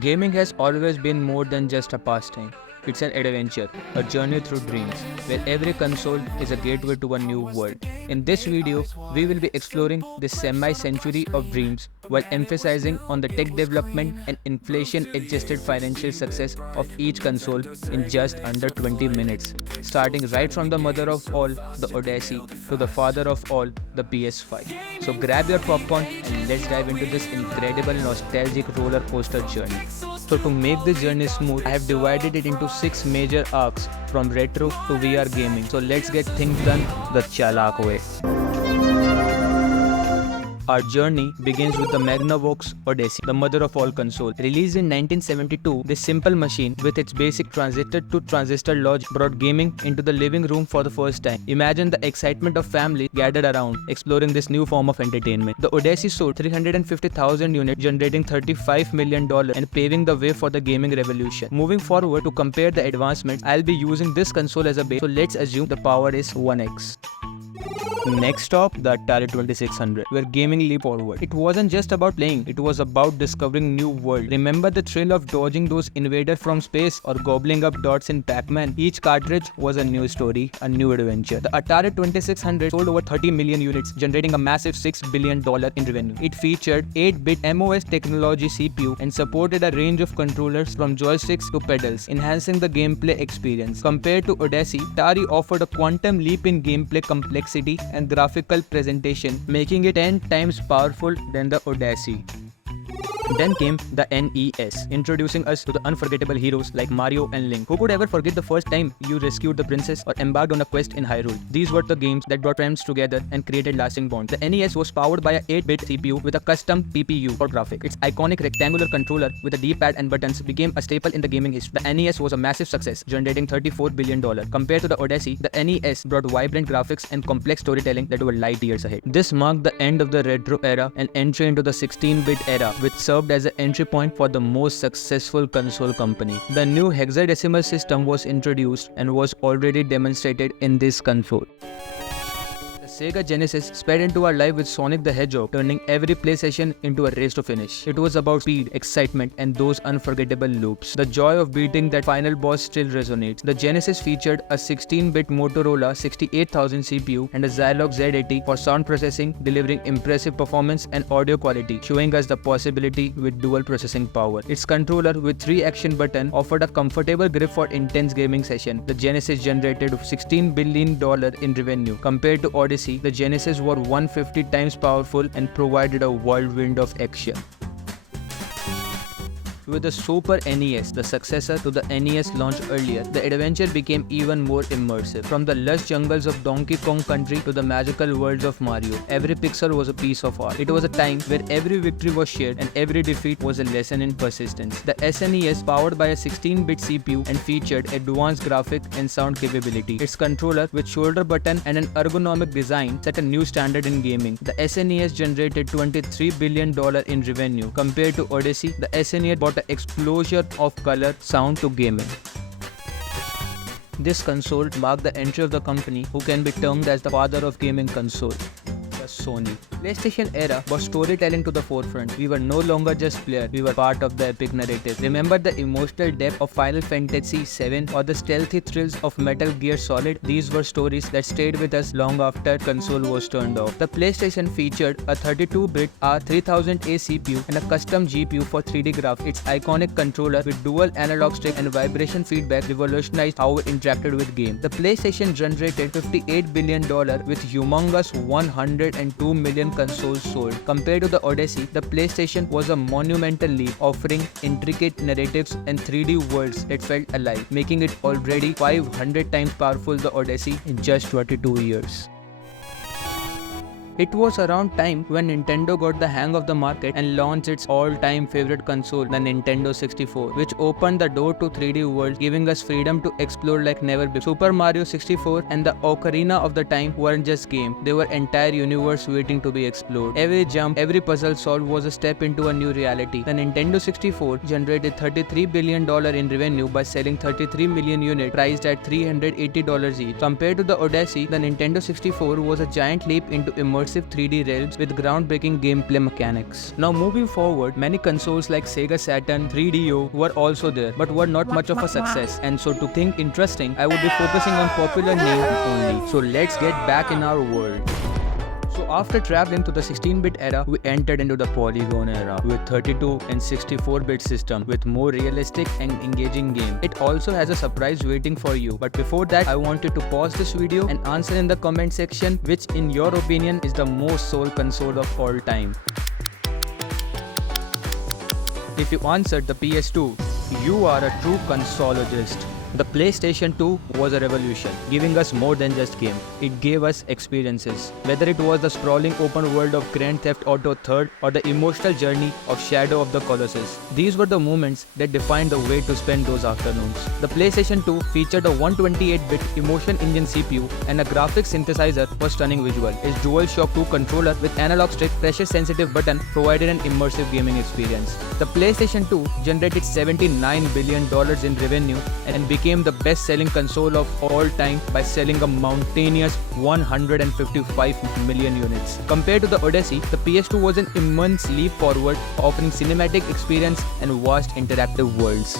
Gaming has always been more than just a pastime. It's an adventure, a journey through dreams, where every console is a gateway to a new world. In this video, we will be exploring this semi-century of dreams while emphasizing on the tech development and inflation-adjusted financial success of each console in just under 20 minutes, starting right from the mother of all, the Odyssey, to the father of all, the PS5. So grab your popcorn and let's dive into this incredible nostalgic roller coaster journey. So to make this journey smooth, I have divided it into 6 major arcs from retro to VR gaming. So let's get things done the Chalak way. Our journey begins with the Magnavox Odyssey, the mother of all consoles. Released in 1972, this simple machine with its basic transistor-to-transistor logic brought gaming into the living room for the first time. Imagine the excitement of family gathered around, exploring this new form of entertainment. The Odyssey sold 350,000 units, generating $35 million and paving the way for the gaming revolution. Moving forward, to compare the advancements, I'll be using this console as a base, so let's assume the power is 1x. Next stop, the Atari 2600, where gaming leaped forward. It wasn't just about playing, it was about discovering new worlds. Remember the thrill of dodging those invaders from space or gobbling up dots in Pac-Man? Each cartridge was a new story, a new adventure. The Atari 2600 sold over 30 million units, generating a massive $6 billion in revenue. It featured 8-bit MOS technology CPU and supported a range of controllers from joysticks to pedals, enhancing the gameplay experience. Compared to Odyssey, Atari offered a quantum leap in gameplay complexity and graphical presentation, making it 10 times powerful than the Odyssey. Then came the NES, introducing us to the unforgettable heroes like Mario and Link. Who could ever forget the first time you rescued the princess or embarked on a quest in Hyrule? These were the games that brought friends together and created lasting bonds. The NES was powered by an 8-bit CPU with a custom PPU for graphics. Its iconic rectangular controller with a D-pad and buttons became a staple in the gaming history. The NES was a massive success, generating $34 billion. Compared to the Odyssey, the NES brought vibrant graphics and complex storytelling that were light years ahead. This marked the end of the retro era and entry into the 16-bit era, which served as an entry point for the most successful console company. The new hexadecimal system was introduced and was already demonstrated in this console. The Sega Genesis sped into our life with Sonic the Hedgehog, turning every PlayStation into a race to finish. It was about speed, excitement, and those unforgettable loops. The joy of beating that final boss still resonates. The Genesis featured a 16-bit Motorola 68000 CPU and a Zilog Z80 for sound processing, delivering impressive performance and audio quality, showing us the possibility with dual processing power. Its controller with 3 action buttons offered a comfortable grip for intense gaming session. The Genesis generated $16 billion in revenue. Compared to Odyssey, the Genesis was 150 times powerful and provided a whirlwind of action. With the Super NES, the successor to the NES launched earlier, the adventure became even more immersive. From the lush jungles of Donkey Kong Country to the magical worlds of Mario, every pixel was a piece of art. It was a time where every victory was shared and every defeat was a lesson in persistence. The SNES, powered by a 16-bit CPU and featured advanced graphic and sound capability. Its controller with shoulder button and an ergonomic design set a new standard in gaming. The SNES generated $23 billion in revenue. Compared to Odyssey, the SNES brought an explosion of color, sound to gaming. This console marked the entry of the company who can be termed as the father of gaming console, the Sony. PlayStation era brought storytelling to the forefront. We were no longer just players, we were part of the epic narrative. Remember the emotional depth of Final Fantasy VII or the stealthy thrills of Metal Gear Solid? These were stories that stayed with us long after console was turned off. The PlayStation featured a 32-bit R3000A CPU and a custom GPU for 3D graphics. Its iconic controller with dual analog stick and vibration feedback revolutionized how it interacted with games. The PlayStation generated $58 billion with humongous 102 million consoles sold. Compared to the Odyssey, the PlayStation was a monumental leap, offering intricate narratives and 3D worlds that felt alive, making it already 500 times powerful the Odyssey in just 22 years. It was around time when Nintendo got the hang of the market and launched its all-time favorite console, the Nintendo 64, which opened the door to 3D worlds, giving us freedom to explore like never before. Super Mario 64 and the Ocarina of the Time weren't just games, they were entire universe waiting to be explored. Every jump, every puzzle solved was a step into a new reality. The Nintendo 64 generated $33 billion in revenue by selling 33 million units priced at $380 each. Compared to the Odyssey, the Nintendo 64 was a giant leap into immersive immersive 3D realms with groundbreaking gameplay mechanics. Now moving forward, many consoles like Sega Saturn, 3DO were also there, but were not much of a success, and so to think interesting, I would be focusing on popular names only. So let's get back in our world. So after traveling to the 16-bit era, we entered into the polygon era with 32 and 64-bit system with more realistic and engaging game. It also has a surprise waiting for you. But before that, I want you to pause this video and answer in the comment section which in your opinion is the most sold console of all time. If you answered the PS2, you are a true consolologist. The PlayStation 2 was a revolution, giving us more than just game. It gave us experiences. Whether it was the sprawling open world of Grand Theft Auto 3rd or the emotional journey of Shadow of the Colossus. These were the moments that defined the way to spend those afternoons. The PlayStation 2 featured a 128-bit Emotion Engine CPU and a graphics synthesizer for stunning visual. Its DualShock 2 controller with analog stick pressure-sensitive button provided an immersive gaming experience. The PlayStation 2 generated $79 billion in revenue and became the best-selling console of all time by selling a mountainous 155 million units. Compared to the Odyssey, the PS2 was an immense leap forward, offering cinematic experience and vast interactive worlds.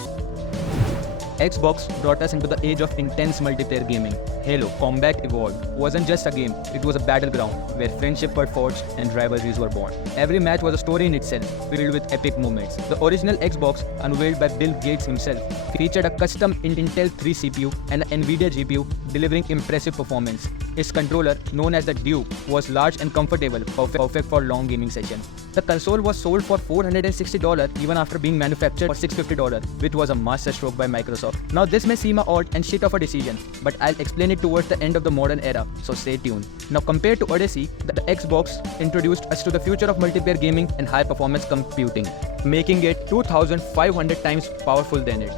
Xbox brought us into the age of intense multiplayer gaming. Halo Combat Evolved wasn't just a game, it was a battleground where friendship were forged and rivalries were born. Every match was a story in itself, filled with epic moments. The original Xbox, unveiled by Bill Gates himself, featured a custom Intel 3 CPU and an Nvidia GPU, delivering impressive performance. Its controller, known as the Duke, was large and comfortable, perfect for long gaming sessions. The console was sold for $460 even after being manufactured for $650, which was a masterstroke by Microsoft. Now this may seem odd and shit of a decision, but I'll explain it towards the end of the modern era, so stay tuned. Now compared to Odyssey, the Xbox introduced us to the future of multiplayer gaming and high performance computing, making it 2,500 times powerful than it.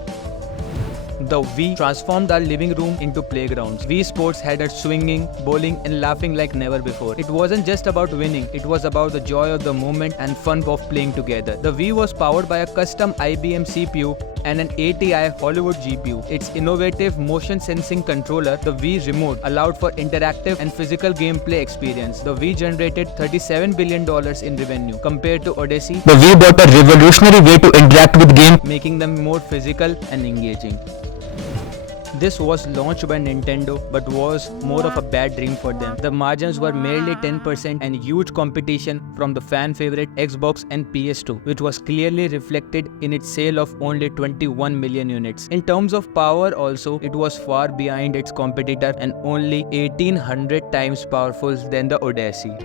The Wii transformed our living room into playgrounds. Wii Sports had us swinging, bowling and laughing like never before. It wasn't just about winning, it was about the joy of the moment and fun of playing together. The Wii was powered by a custom IBM CPU and an ATI Hollywood GPU. Its innovative motion sensing controller, the Wii Remote, allowed for interactive and physical gameplay experience. The Wii generated $37 billion in revenue. Compared to Odyssey, the Wii brought a revolutionary way to interact with games, making them more physical and engaging. This was launched by Nintendo but was more of a bad dream for them. The margins were merely 10% and huge competition from the fan favorite Xbox and PS2, which was clearly reflected in its sale of only 21 million units. In terms of power also, it was far behind its competitor and only 1800 times powerful than the Odyssey.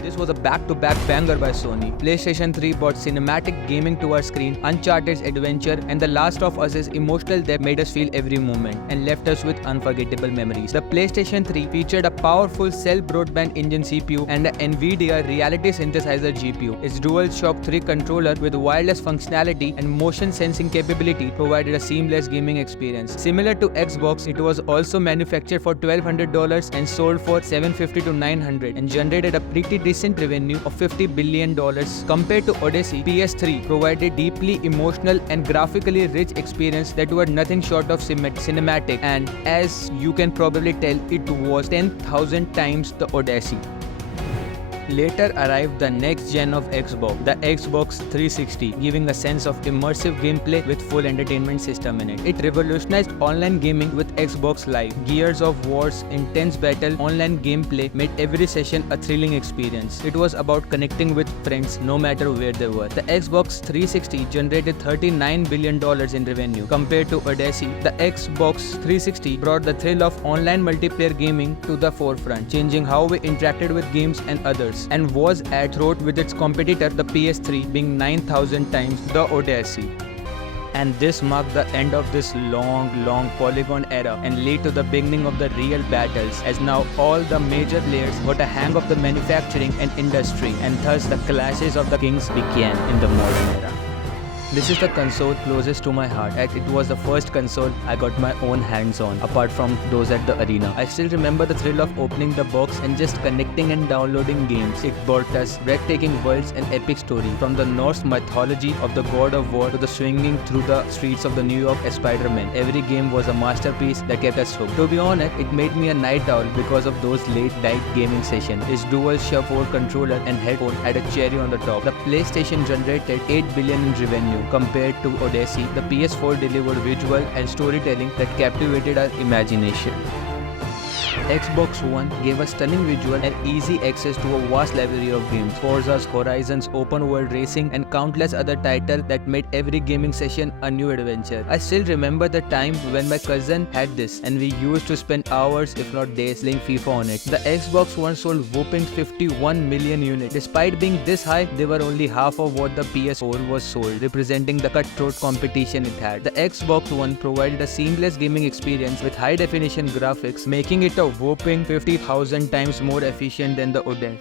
This was a back-to-back banger by Sony. PlayStation 3 brought cinematic gaming to our screen, Uncharted's adventure, and The Last of Us's emotional depth made us feel every moment and left us with unforgettable memories. The PlayStation 3 featured a powerful cell broadband engine CPU and an Nvidia reality synthesizer GPU. Its DualShock 3 controller with wireless functionality and motion sensing capability provided a seamless gaming experience. Similar to Xbox, it was also manufactured for $1,200 and sold for $750 to $900 and generated a pretty decent revenue of $50 billion. Compared to Odyssey, PS3 provided deeply emotional and graphically rich experience that were nothing short of cinematic, and as you can probably tell, it was 10,000 times the Odyssey. Later arrived the next gen of Xbox, the Xbox 360, giving a sense of immersive gameplay with full entertainment system in it. It revolutionized online gaming with Xbox Live. Gears of War's intense battle online gameplay made every session a thrilling experience. It was about connecting with friends no matter where they were. The Xbox 360 generated $39 billion in revenue. Compared to Odyssey, the Xbox 360 brought the thrill of online multiplayer gaming to the forefront, changing how we interacted with games and others, and was at road with its competitor the PS3 being 9,000 times the Odyssey. And this marked the end of this long polygon era and led to the beginning of the real battles, as now all the major players got a hang of the manufacturing and industry, and thus the clashes of the kings began in the modern era. This is the console closest to my heart, as it was the first console I got my own hands on, apart from those at the arena. I still remember the thrill of opening the box and just connecting and downloading games. It brought us breathtaking worlds and epic story, from the Norse mythology of the God of War to the swinging through the streets of the New York as Spider-Man. Every game was a masterpiece that kept us hooked. To be honest, it made me a night owl because of those late night gaming sessions. Its dual Shuffle controller and headphone had a cherry on the top. The PlayStation generated 8 billion in revenue. Compared to Odyssey, the PS4 delivered visual and storytelling that captivated our imagination. Xbox One gave us stunning visual and easy access to a vast library of games. Forza's Horizon's open world racing and countless other titles that made every gaming session a new adventure. I still remember the time when my cousin had this and we used to spend hours if not days playing FIFA on it. The Xbox One sold whopping 51 million units. Despite being this high, they were only half of what the PS4 was sold, representing the cutthroat competition it had. The Xbox One provided a seamless gaming experience with high definition graphics, making it a whopping 50,000 times more efficient than the Odyssey.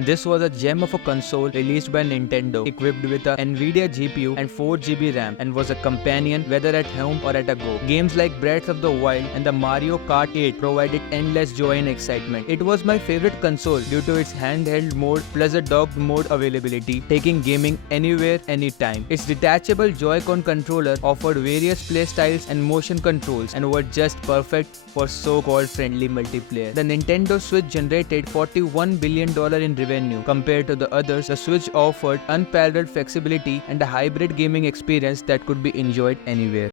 This was a gem of a console released by Nintendo, equipped with a Nvidia GPU and 4GB RAM, and was a companion whether at home or at a go. Games like Breath of the Wild and the Mario Kart 8 provided endless joy and excitement. It was my favorite console due to its handheld mode plus a docked mode availability, taking gaming anywhere, anytime. Its detachable Joy-Con controller offered various playstyles and motion controls and were just perfect for so-called friendly multiplayer. The Nintendo Switch generated $41 billion in revenue. Compared to the others, the Switch offered unparalleled flexibility and a hybrid gaming experience that could be enjoyed anywhere.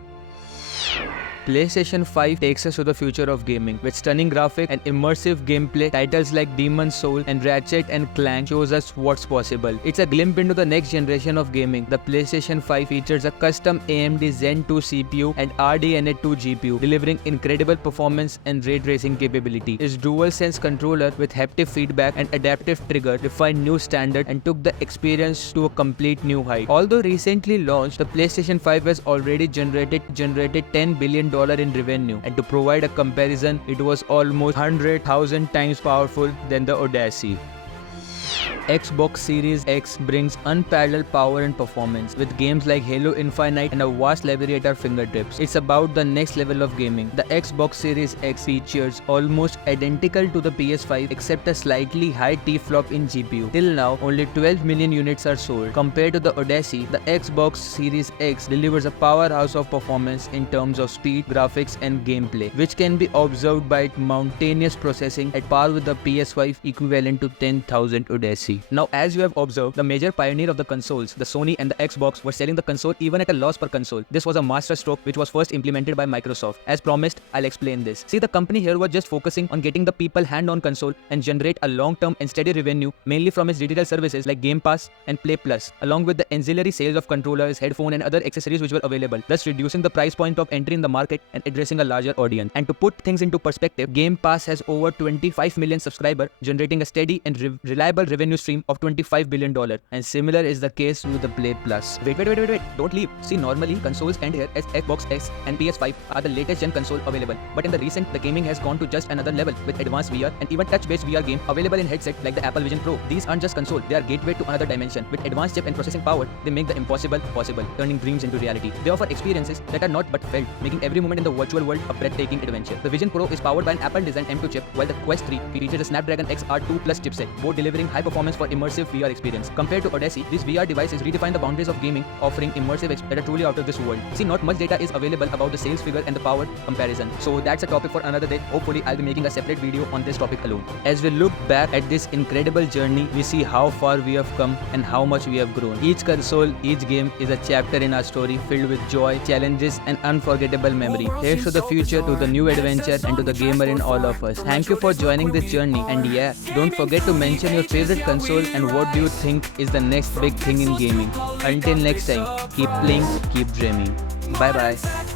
PlayStation 5 takes us to the future of gaming. With stunning graphics and immersive gameplay, titles like Demon's Soul and Ratchet & Clank shows us what's possible. It's a glimpse into the next generation of gaming. The PlayStation 5 features a custom AMD Zen 2 CPU and RDNA 2 GPU, delivering incredible performance and ray tracing capability. Its DualSense controller with haptic feedback and adaptive trigger defined new standard and took the experience to a complete new height. Although recently launched, the PlayStation 5 has already generated $10 billion in revenue, and to provide a comparison, it was almost 100,000 times powerful than the Odyssey. Xbox Series X brings unparalleled power and performance, with games like Halo Infinite and a vast library at our fingertips. It's about the next level of gaming. The Xbox Series X features almost identical to the PS5 except a slightly high T-flop in GPU. Till now, only 12 million units are sold. Compared to the Odyssey, the Xbox Series X delivers a powerhouse of performance in terms of speed, graphics and gameplay, which can be observed by its mountainous processing at par with the PS5 equivalent to 10,000 Odyssey. Now, as you have observed, the major pioneer of the consoles, the Sony and the Xbox, were selling the console even at a loss per console. This was a master stroke which was first implemented by Microsoft. As promised, I'll explain this. See, the company here was just focusing on getting the people hand-on console and generate a long-term and steady revenue mainly from its digital services like Game Pass and Play Plus, along with the ancillary sales of controllers, headphones and other accessories which were available, thus reducing the price point of entry in the market and addressing a larger audience. And to put things into perspective, Game Pass has over 25 million subscribers, generating a steady and reliable revenue stream of $25 billion, and similar is the case with the Play Plus. Wait, don't leave. See, normally consoles end here as Xbox X and PS5 are the latest gen console available, but in the recent, the gaming has gone to just another level with advanced VR and even touch-based VR game available in headsets like the Apple Vision Pro. These aren't just console, they are gateway to another dimension. With advanced chip and processing power, they make the impossible possible, turning dreams into reality. They offer experiences that are not but felt, making every moment in the virtual world a breathtaking adventure. The Vision Pro is powered by an Apple-designed M2 chip, while the Quest 3 features a Snapdragon XR2 Plus chipset, both delivering high performance for immersive VR experience. Compared to Odyssey, these VR devices redefine the boundaries of gaming, offering immersive experiences that are truly out of this world. See, not much data is available about the sales figure and the power comparison, so that's a topic for another day. Hopefully, I'll be making a separate video on this topic alone. As we look back at this incredible journey, we see how far we have come and how much we have grown. Each console, each game is a chapter in our story filled with joy, challenges, and unforgettable memory. Here's to the future, to the new adventure, and to the gamer in all of us. Thank you for joining this journey, and yeah, don't forget to mention your favorite console and what do you think is the next big thing in gaming. Until next time, keep playing, keep dreaming. Bye bye.